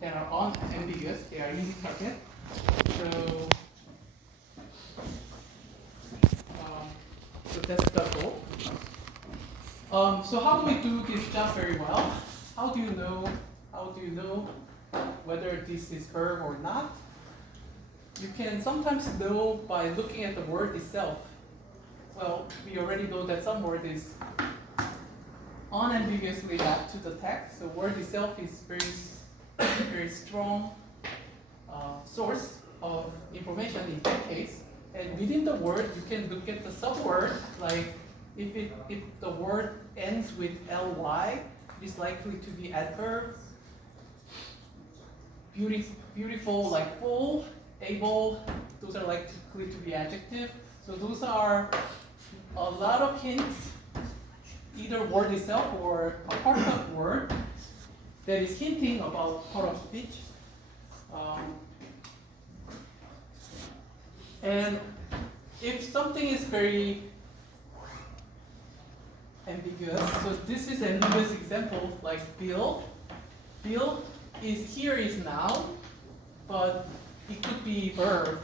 that are unambiguous. They are easy target. So, so that's the goal. So how do we do this job very well? How do you know? How do you know whether this is verb or not? You can sometimes know by looking at the word itself. Well, we already know that some word is unambiguously mapped to the text. So word itself is very strong source of information in that case. And within the word, you can look at the subword. Like if the word ends with ly, it is likely to be adverb. Beautiful, like full, able, those are likely to be adjective. So those are a lot of hints, either word itself or a part of word that is hinting about part of speech. And if something is very ambiguous, so this is ambiguous example like bill. Bill is here is noun, but it could be verb.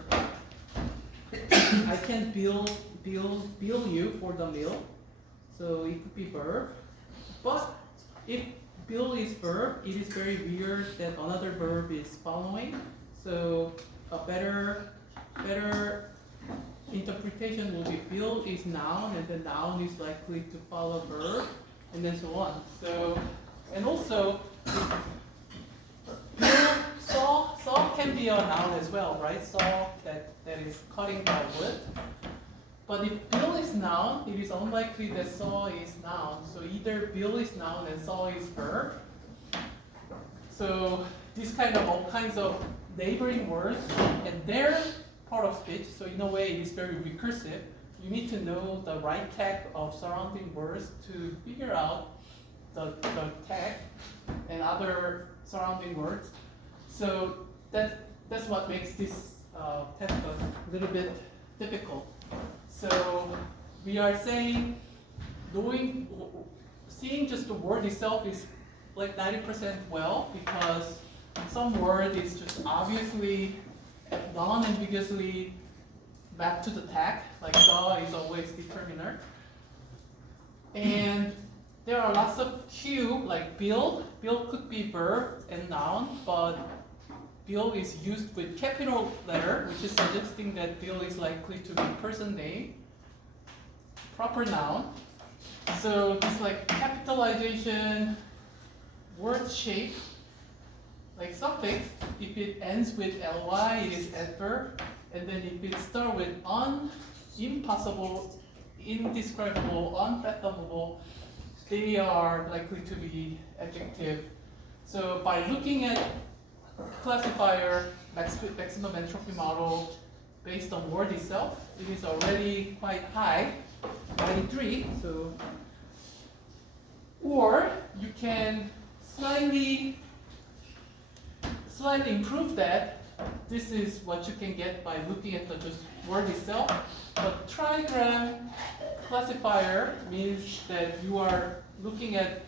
I can bill you for the meal, so it could be verb. But if bill is verb, it is very weird that another verb is following. So a better interpretation will be bill is noun, and the noun is likely to follow verb, and then so on. So, and also, saw can be a noun as well, right? Saw that is cutting the wood. But if bill is noun, it is unlikely that saw is noun. So either bill is noun and saw is verb. So this kind of all kinds of neighboring words, and they're part of speech. So in a way, it is very recursive. You need to know the right tag of surrounding words to figure out the tag and other surrounding words. So that's what makes this test a little bit difficult. So we are saying seeing just the word itself is like 90% well, because some word is just obviously non-ambiguously mapped to the tag, like the is always determiner. And there are lots of cue, like bill. Bill could be verb and noun, but bill is used with capital letter, which is suggesting that bill is likely to be person name, proper noun. So this like capitalization, word shape, like suffix, if it ends with ly, it is adverb, and then if it starts with impossible, indescribable, unfathomable, they are likely to be adjective. So by looking at classifier maximum entropy model based on word itself, it is already quite high, 93. So, or you can slightly improve that. This is what you can get by looking at the just word itself. But trigram classifier means that you are looking at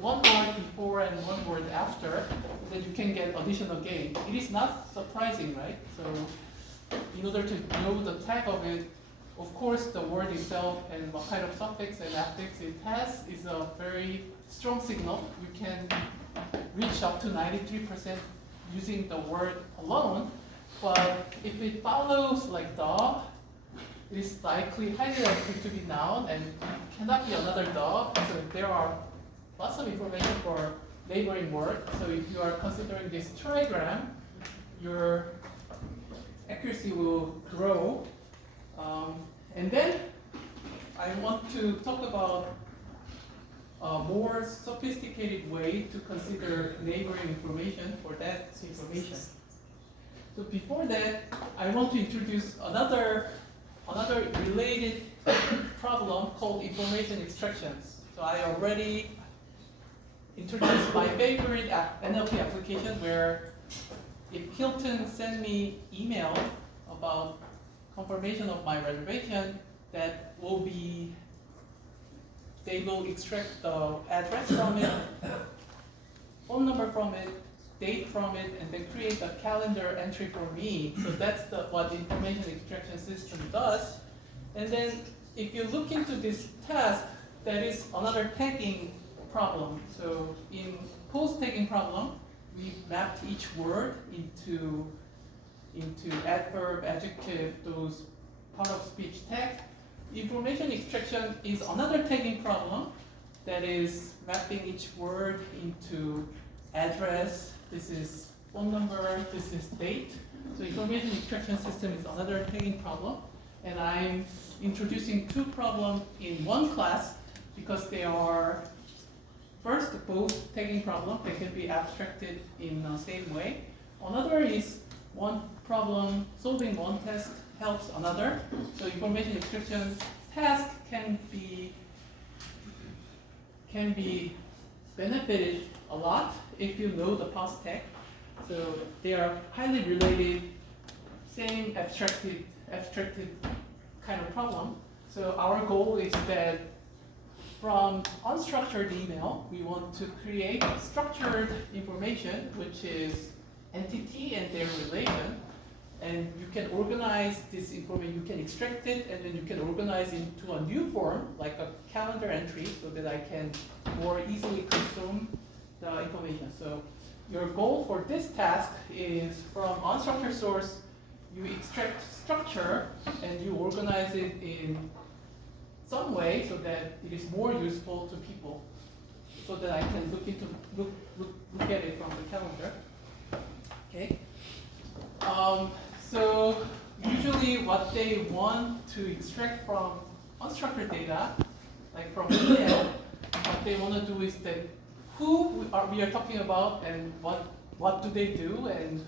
one word before and one word after, that you can get additional gain. It is not surprising, right? So in order to know the tag of it, of course the word itself and what kind of suffix and affix it has is a very strong signal. You can reach up to 93% using the word alone, but if it follows like the, it is highly likely to be noun and cannot be another the. So there are lots of information for neighboring word. So if you are considering this trigram, your accuracy will grow. And then I want to talk about a more sophisticated way to consider neighboring information for that information. So before that, I want to introduce another related problem called information extractions. So I already introduced my favorite NLP application, where if Hilton send me email about confirmation of my reservation, that will be, they will extract the address from it, phone number from it, date from it and then create a calendar entry for me. So that's what the information extraction system does. And then if you look into this task, that is another tagging problem. So in post-tagging problem, we mapped each word into adverb, adjective, those part of speech tag. Information extraction is another tagging problem that is mapping each word into address. This is phone number, this is date. So information extraction system is another tagging problem. And I'm introducing two problems in one class because they are first both tagging problem. They can be abstracted in the same way. Another is one problem solving one task helps another. So information extraction task can be benefited a lot if you know the past tag. So they are highly related, same abstracted kind of problem. So our goal is that from unstructured email, we want to create structured information, which is entity and their relation. And you can organize this information, you can extract it, and then you can organize into a new form, like a calendar entry, so that I can more easily consume the information. So your goal for this task is from unstructured source, you extract structure and you organize it in some way so that it is more useful to people, so that I can look at it from the calendar. Okay. So usually what they want to extract from unstructured data, like from email, what they want to do is that who we are talking about and what do they do and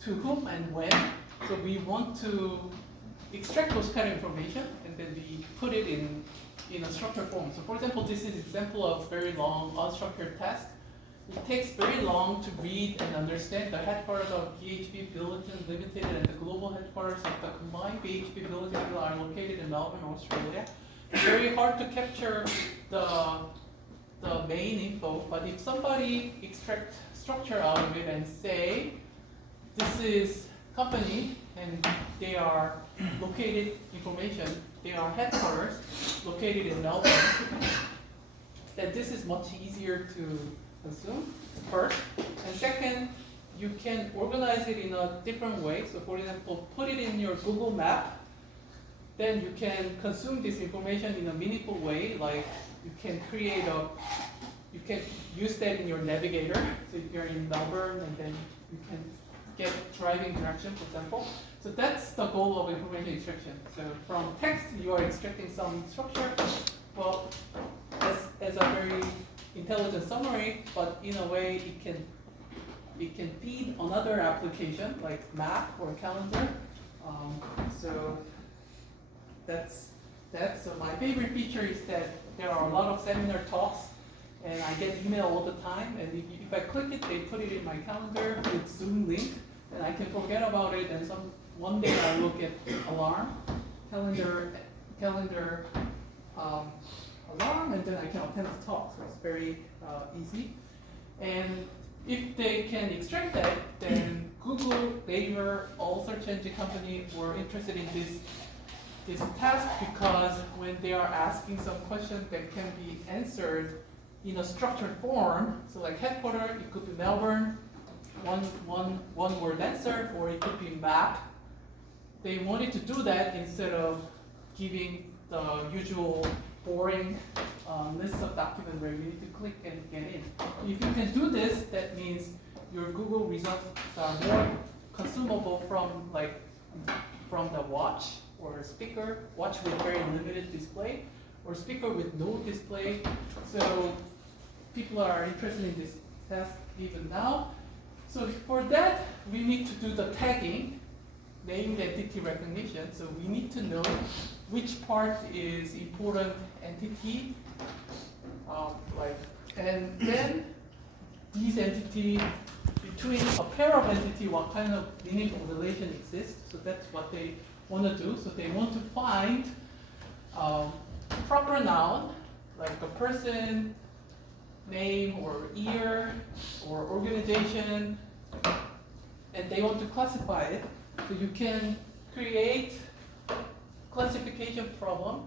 to whom and when. So we want to extract those kind of information and then we put it in a structured form. So for example, this is an example of very long unstructured task. It takes very long to read and understand the headquarters of PHP Billiton Limited and the global headquarters of the combined PHP Billiton are located in Melbourne, Australia. It's very hard to capture the main info, but if somebody extract structure out of it and say, this is company and they are located information, they are headquarters located in Melbourne, then this is much easier to consume, first. And second, you can organize it in a different way. So for example, put it in your Google Map, then you can consume this information in a meaningful way, like you can you can use that in your navigator. So if you're in Melbourne and then you can get driving direction, for example. So that's the goal of information extraction. So from text, you are extracting some structure, well, as a very intelligent summary, but in a way it can feed another application like map or calendar. So that's so my favorite feature is that there are a lot of seminar talks and I get email all the time, and if I click it, they put it in my calendar with Zoom link, and I can forget about it, and one day I will get alarm, calendar alarm, and then I can attend the talk. So it's very easy. And if they can extract that, then Google, Naver, all search engine companies were interested in this task because when they are asking some questions that can be answered in a structured form, so like headquarters, it could be Melbourne, one word answer, or it could be map. They wanted to do that instead of giving the usual boring list of documents where you need to click and get in. If you can do this, that means your Google results are more consumable from the watch or speaker, watch with very limited display, or speaker with no display. So people are interested in this task even now. So for that, we need to do the tagging, named entity recognition. So we need to know which part is important entity, and then these entities, between a pair of entity, what kind of meaningful relation exists. So that's what they want to do. So they want to find proper noun, like a person, name, or year, or organization, and they want to classify it. So you can create classification problem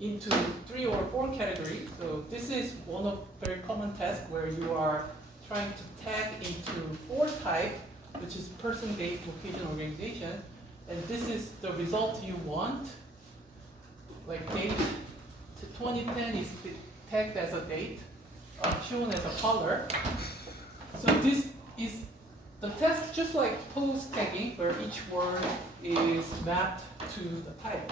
into 3 or 4 categories. So this is one of very common tasks where you are trying to tag into 4 types, which is person, date, location, organization. And this is the result you want. Like date 2010 is tagged as a date, shown as a color. So this is the task just like pose tagging, where each word is mapped to the type.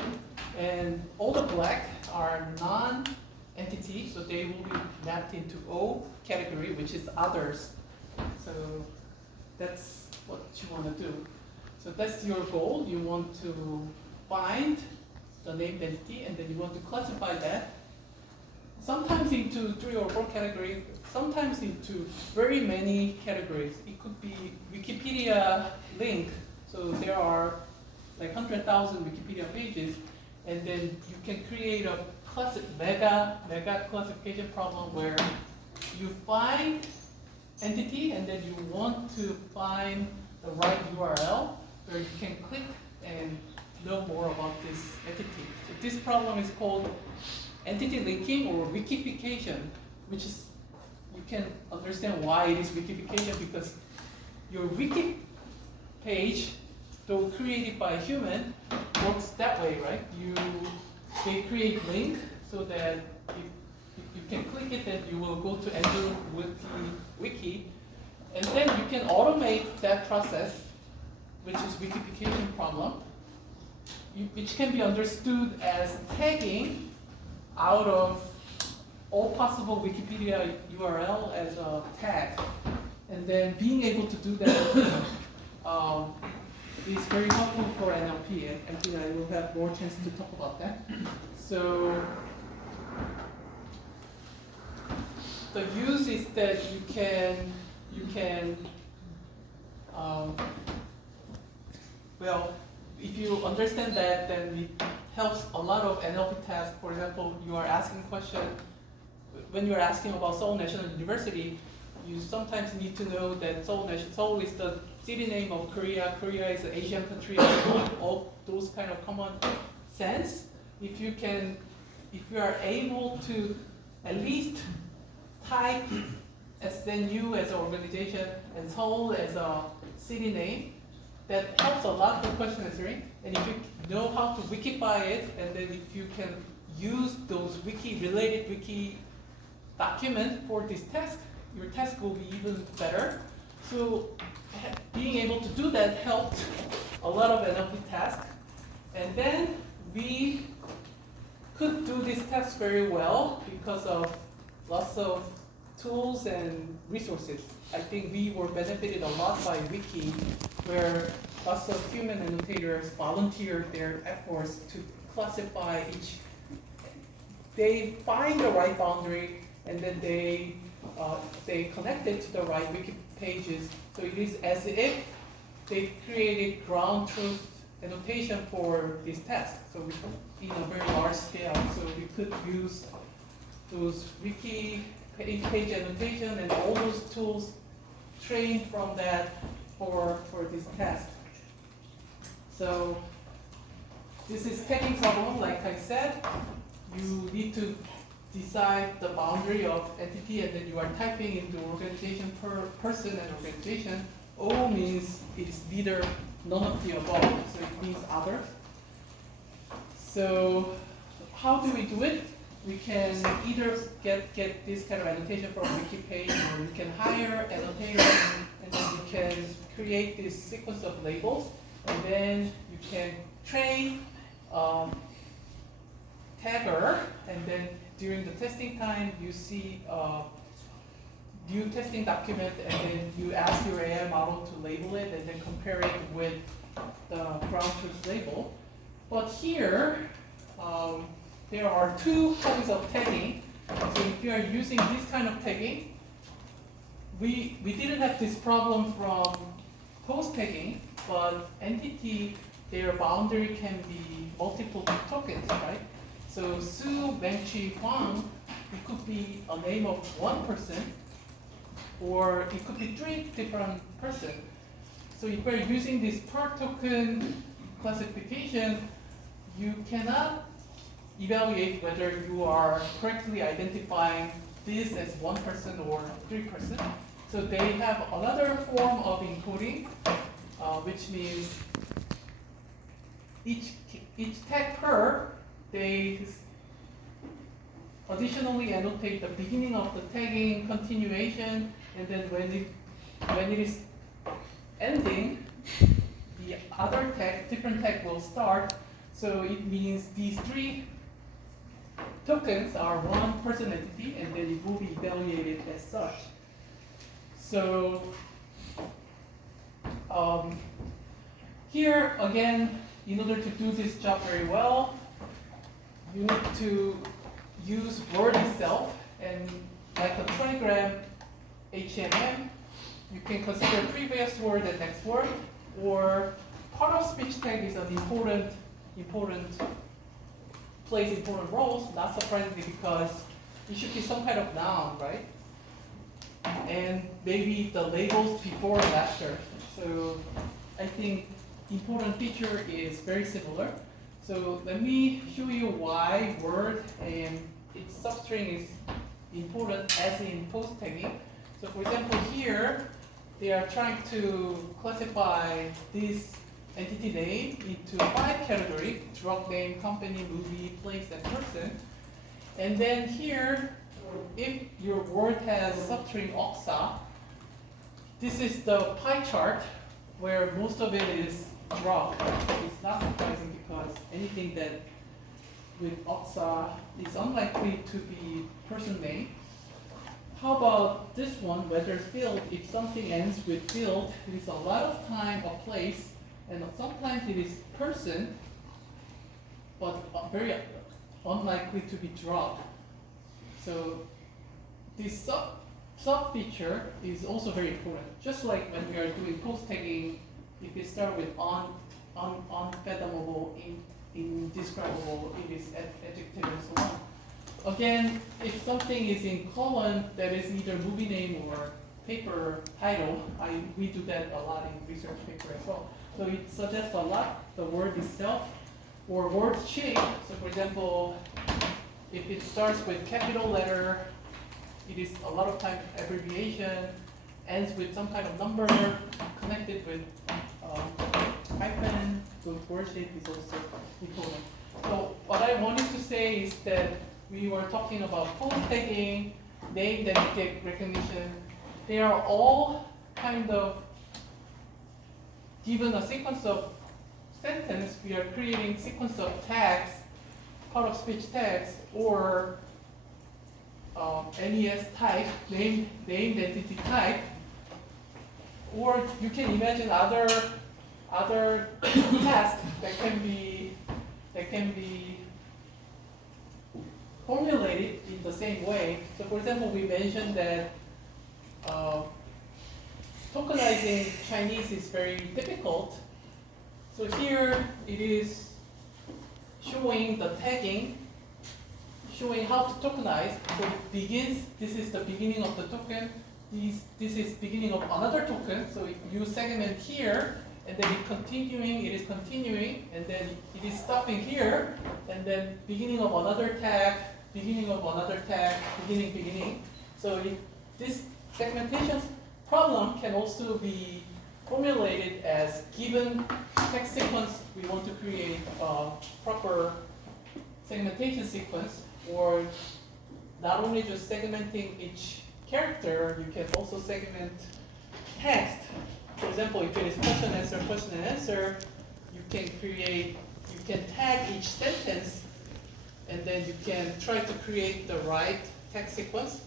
And all the black are non-entity, so they will be mapped into O category, which is others. So that's what you want to do. So that's your goal. You want to find the named entity, and then you want to classify that. Sometimes into 3 or 4 categories, sometimes into very many categories. It could be Wikipedia link. So there are like 100,000 Wikipedia pages, and then you can create a mega classification problem where you find entity, and then you want to find the right URL where you can click and know more about this entity. So this problem is called entity linking or wikification, which is, you can understand why it is wikification, because your wiki page, though created by a human, works that way, right? They create link so that if you can click it, then you will go to Andrew wiki, and then you can automate that process, which is wikification problem, which can be understood as tagging out of all possible Wikipedia URL as a tag. And then being able to do that is very helpful for NLP. I think I will have more chance to talk about that. So the use is that you can well, if you understand that, then it helps a lot of NLP tasks. For example, you are asking a question, when you're asking about Seoul National University, you sometimes need to know that Seoul is the city name of Korea. Korea is an Asian country, all those kind of common sense. If you are able to at least type SNU as an organization and Seoul as a city name, that helps a lot for question answering. And if you know how to wikify it, and then if you can use those related wiki documents for this task, your task will be even better. So being able to do that helped a lot of NLP tasks. And then we could do this task very well because of lots of tools and resources. I think we were benefited a lot by Wiki, where lots of human annotators volunteered their efforts to classify each. They find the right boundary, and then they connect it to the right wiki pages. So it is as if they created ground truth annotation for this task. So in a very large scale, so we could use those wiki page annotation and all those tools trained from that for this task. So this is tagging problem, like I said. You need to decide the boundary of entity, and then you are typing into organization per person and organization. O means it is neither none of the above, so it means others. So how do we do it? We can either get this kind of annotation from wiki page, or you can hire annotators, and then you can create this sequence of labels, and then you can train tagger, and then during the testing time, you see new testing document, and then you ask your AI model to label it, and then compare it with the ground truth label. But here, there are 2 kinds of tagging. So if you are using this kind of tagging, we didn't have this problem from post tagging, but entity, their boundary can be multiple tokens, right? So Su, Mengchi, Huang, it could be a name of one person, or it could be 3 different persons. So if we're using this per token classification, you cannot evaluate whether you are correctly identifying this as 1% or 3%. So they have another form of encoding, which means each tag per, they additionally annotate the beginning of the tagging continuation, and then when it is ending, the other tag, different tag will start. So it means these three tokens are one person entity, and then it will be evaluated as such. So here again, in order to do this job very well, you need to use word itself, and like the trigram HMM, you can consider previous word and next word, or part of speech tag is an plays important roles, not surprisingly, because it should be some kind of noun, right? And maybe the labels before and after. So I think important feature is very similar. So let me show you why word and its substring is important as in post tagging. So for example here, they are trying to classify this entity name into 5 categories: drug name, company, movie, place, and person. And then here, if your word has substring OXA, this is the pie chart where most of it is drug. It's not surprising because anything that with OXA is unlikely to be person name. How about this one, whether field? If something ends with field, it is a lot of time or place, and sometimes it is person, but very unlikely to be dropped. So this sub feature is also very important. Just like when we are doing post tagging, if you start with unfathomable, indescribable, it is adjective and so on. Again, if something is in colon that is either movie name or paper title, we do that a lot in research paper as well. So it suggests a lot the word itself or word shape. So for example, if it starts with capital letter, it is a lot of times abbreviation, ends with some kind of number connected with hyphen. So word shape is also important. So what I wanted to say is that we were talking about post tagging, name identity recognition. They are all kind of given a sequence of sentence. We are creating sequence of tags, part of speech tags, or NES type, named entity type, or you can imagine other tasks that can be formulated in the same way. So for example, we mentioned that tokenizing Chinese is very difficult. So here it is showing the tagging, showing how to tokenize. So it begins, this is the beginning of the token, this is beginning of another token. So you segment here, and then it is continuing, and then it is stopping here, and then beginning of another tag, beginning of another tag, beginning. So this segmentation problem can also be formulated as given text sequence, we want to create a proper segmentation sequence, or not only just segmenting each character, you can also segment text. For example, if it is question and answer, you can tag each sentence, and then you can try to create the right text sequence.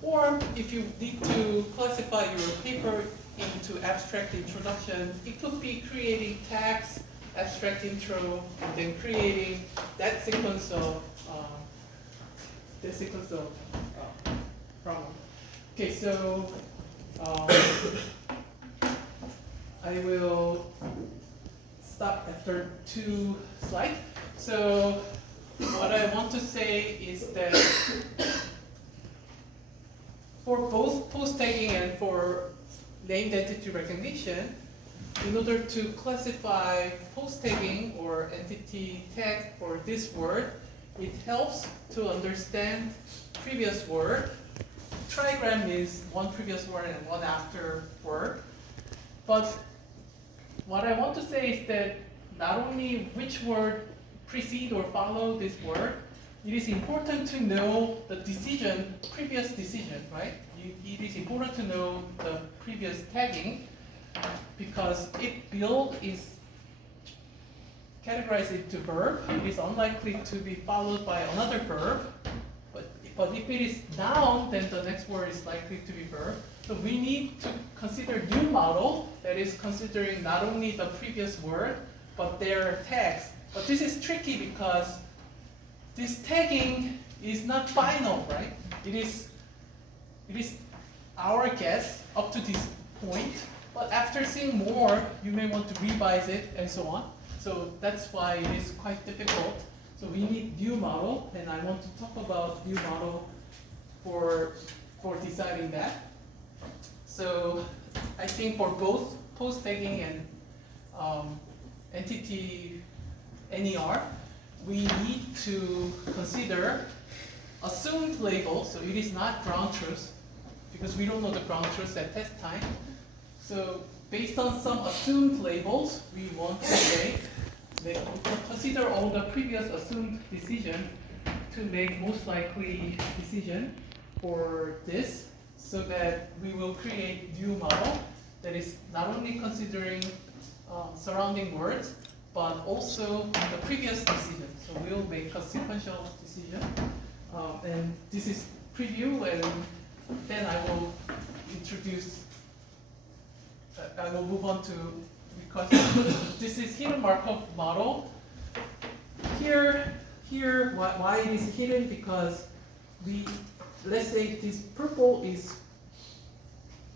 Or if you need to classify your paper into abstract introduction, it could be creating tags, abstract intro, and then creating that sequence of problem. Okay, so I will stop after 2 slides. So what I want to say is that for both post tagging and for named entity recognition, in order to classify post tagging or entity tag for this word, it helps to understand previous word. Trigram is one previous word and one after word. But what I want to say is that not only which word precede or follow this word, it is important to know the decision, previous decision, right? It is important to know the previous tagging because if build is categorized into verb, it is unlikely to be followed by another verb. But if it is noun, then the next word is likely to be verb. So we need to consider new model that is considering not only the previous word, but their tags. But this is tricky because this tagging is not final, right? It is our guess up to this point, but after seeing more, you may want to revise it and so on. So that's why it is quite difficult. So we need view model, and I want to talk about view model for deciding that. So I think for both post tagging and entity NER, we need to consider assumed label. So it is not ground truth because we don't know the ground truth at test time. So based on some assumed labels, we want to consider all the previous assumed decision to make most likely decision for this, so that we will create view model that is not only considering surrounding words, but also the previous decision. So we'll make a sequential decision. And this is preview, and then I will introduce, I will move on to because this is hidden Markov model. Here, why it is hidden? Because let's say this purple is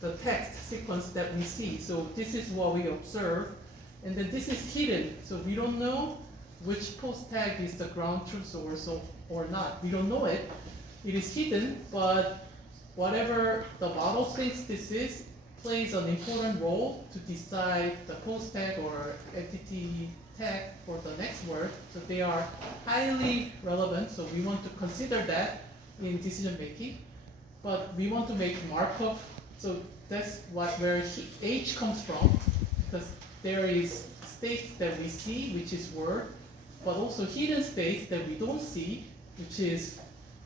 the text sequence that we see. So this is what we observe, and then this is hidden. So we don't know which post tag is the ground truth source or not. We don't know it. It is hidden, but whatever the model thinks this is, plays an important role to decide the post tag or entity tag for the next word. So they are highly relevant, so we want to consider that in decision making. But we want to make Markov, so that's where H comes from, because there is states that we see, which is word, but also hidden states that we don't see, which is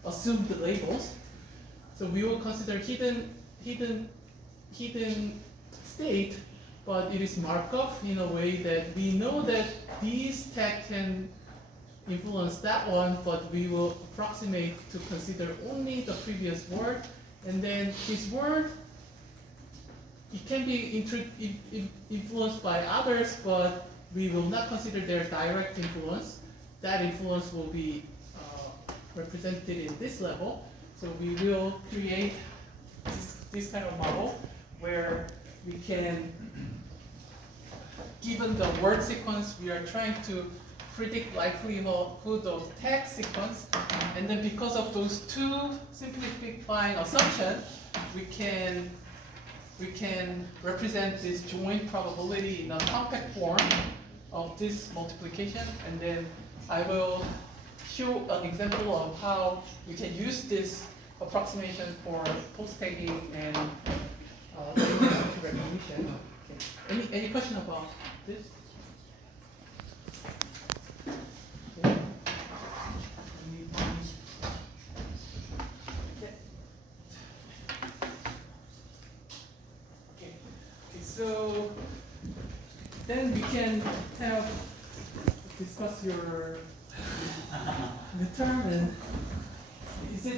assumed labels. So we will consider hidden state, but it is Markov in a way that we know that these tags can influence that one, but we will approximate to consider only the previous word, and then this word, it can be influenced by others, but we will not consider their direct influence. That influence will be represented in this level. So we will create this kind of model where we can, given the word sequence, we are trying to predict likelihood of tag sequence, and then because of those two simplifying assumptions, we can represent this joint probability in a compact form of this multiplication, and then I will show an example of how we can use this approximation for post-tagging and recognition. Okay. Any question about this? Okay. So then we can discuss your midterm, and is it